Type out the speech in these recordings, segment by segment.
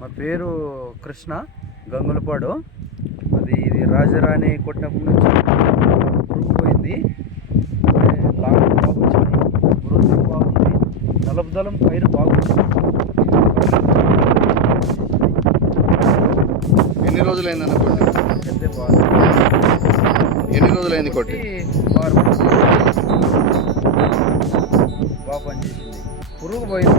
మా పేరు కృష్ణ, గంగులపాడు. ఇది రాజరాణి కొట్టినప్పటి నుంచి పురుగు పోయింది. లాగా బాగుంది, గ్రోత్ బాగుంది, దళం పైరు బాగుంది. ఎన్ని రోజులైందన్న కొట్టి? పెద్ద బాగుంది. ఎన్ని రోజులైంది కొట్టి? 6 బాగా పనిచేసింది. పురుగు పోయింది.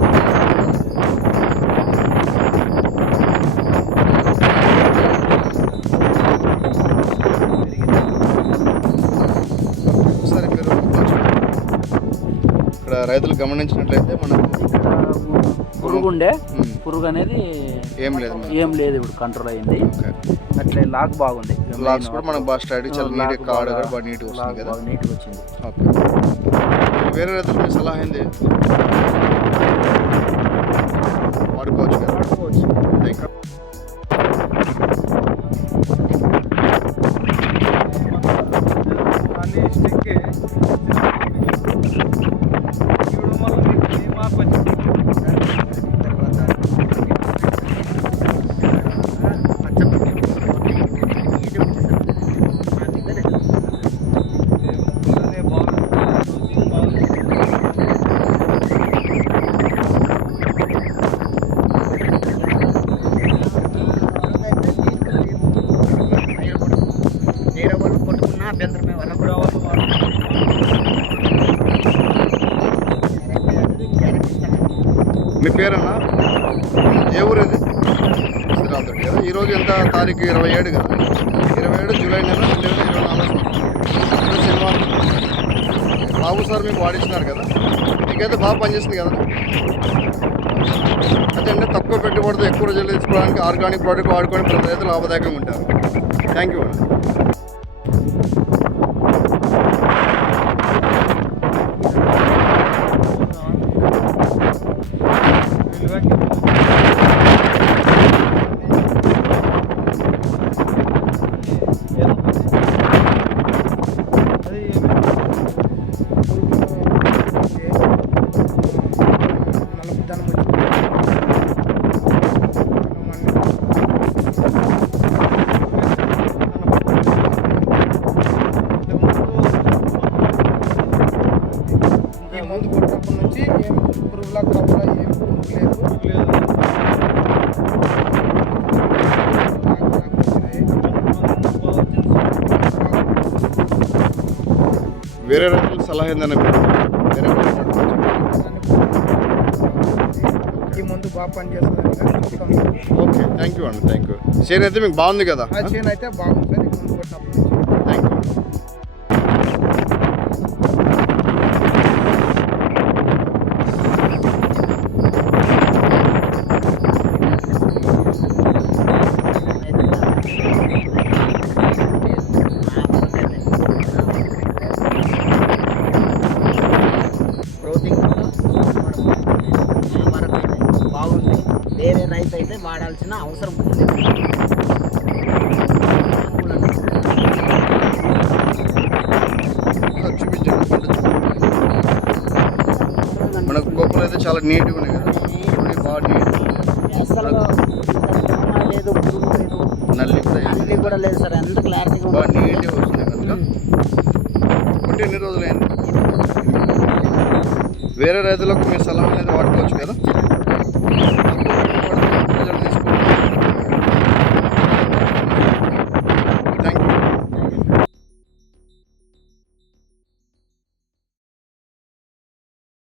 ఒకసారి మీరు ఇక్కడ రైతులు గమనించినట్లయితే మనకు పురుగు అనేది ఏం లేదు ఇప్పుడు కంట్రోల్ అయింది. అట్లే లాక్ బాగుంది. లాక్స్ కూడా మనకు బాగా స్టడీ చాలా నీట్గా కాడు కూడా బాగా నీట్గా వస్తుంది కదా. నీట్గా వచ్చింది. ఓకే, వేరే రైతులకు మీ సలహా ఏంది? వాడుకోవచ్చు కదా. Thank you. మీ పేరన్నా? ఏ ఊరు ఇది? శ్రీరామరెడ్డి కదా. ఈరోజు ఎంత తారీఖు? 27 కదా. 27 జూలై నెల 2024 శనివారం. బాబు సార్ మీకు వాడిచ్చినారు కదా, మీకైతే బాగా పనిచేస్తుంది కదా. అయితే అంటే తక్కువ పెట్టుబడితో ఎక్కువ రోజులు తీసుకోవడానికి ఆర్గానిక్ ప్రోడక్ట్ వాడుకొని ప్రతి రైతు లాభదాయకంగా ఉంటారు. థ్యాంక్ యూ అండి. మందు కొట్టినప్పటి నుంచి ఏం పురుగుల కప్పుల ఏం పురుగు లేదు. వేరే రైతులకు సలహా ఏందన్న? ఈ మందు బాగా పనిచేస్తుంది. ఓకే, థ్యాంక్ యూ అండి. Thank you. చేను అయితే మీకు బాగుంది కదా? చేను అయితే బాగుంది సార్ ఈ మందు కొట్టినప్పటి నుంచి. Thank you. బాగుంది. వేరే రైతు అయితే వాడాల్సిన అవసరం ఉంది. మనకు గోపులు అయితే చాలా నీట్గా ఉన్నాయి కదా. బాగా నీట్, అసలు లేదు, పురుగు లేదు, నల్లి కూడా లేదు సార్. ఎంత క్లారిటీగా బాగా